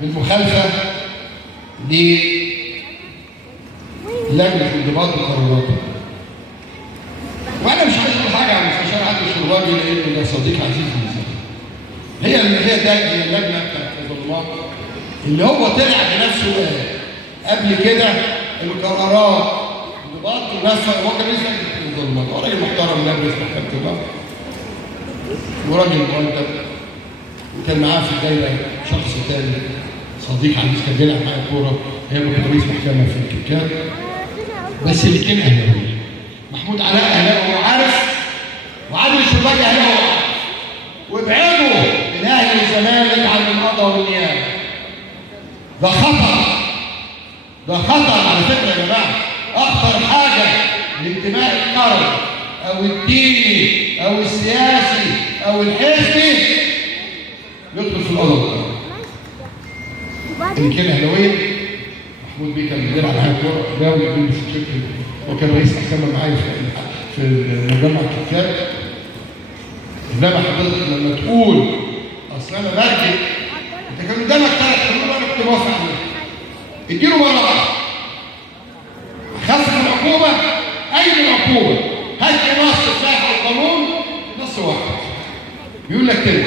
بالمخالفه للجنه انضباط القرارات. وانا مش عايز اقول حاجه عن المستشار عادل الشرباجي لانه ده صديق عزيز من زمان. هي ده اللجنه بتاعت التظلمات اللي هو طلع بنفسه قبل كده القرارات انضباط ونفذ. هو كان رئيس لجنه التظلمات، هو راجل محترم لابس محترم كده وراجل مؤدب، وكان معاه في الدايره شخص تاني صديق عزيز كان بيلعب معايا كوره، هي كان رئيس محكمه في الكيكات، بس اللي كان اهلاوي. محمود علاء اهلاوي وعارف، وعادل الشرباجي اهلاوي وعارف، وابعدوا الاهلي والزمالك عن القضاء والنيابه. ده خطر، ده خطر على فكره يا جماعه. اخطر حاجه الانتماء القومي او الديني او السياسي او الحزبي يدخل في القضاء. اللي كان اهلاويه محمود بيه كان بيلعب معايا كوره اهلاوي بيلبس التيشيرت، وكان رئيس محكمه معايا في مجمع الكتاب. انما حضرتك لما تقول اصل انا برجع، انت كان قدامك 3 حلول وانا كنت موافق عليها. اديله براءه، خفف العقوبه، اي العقوبه، هات نص صحيح القانون، نص واحد بيقول لك كده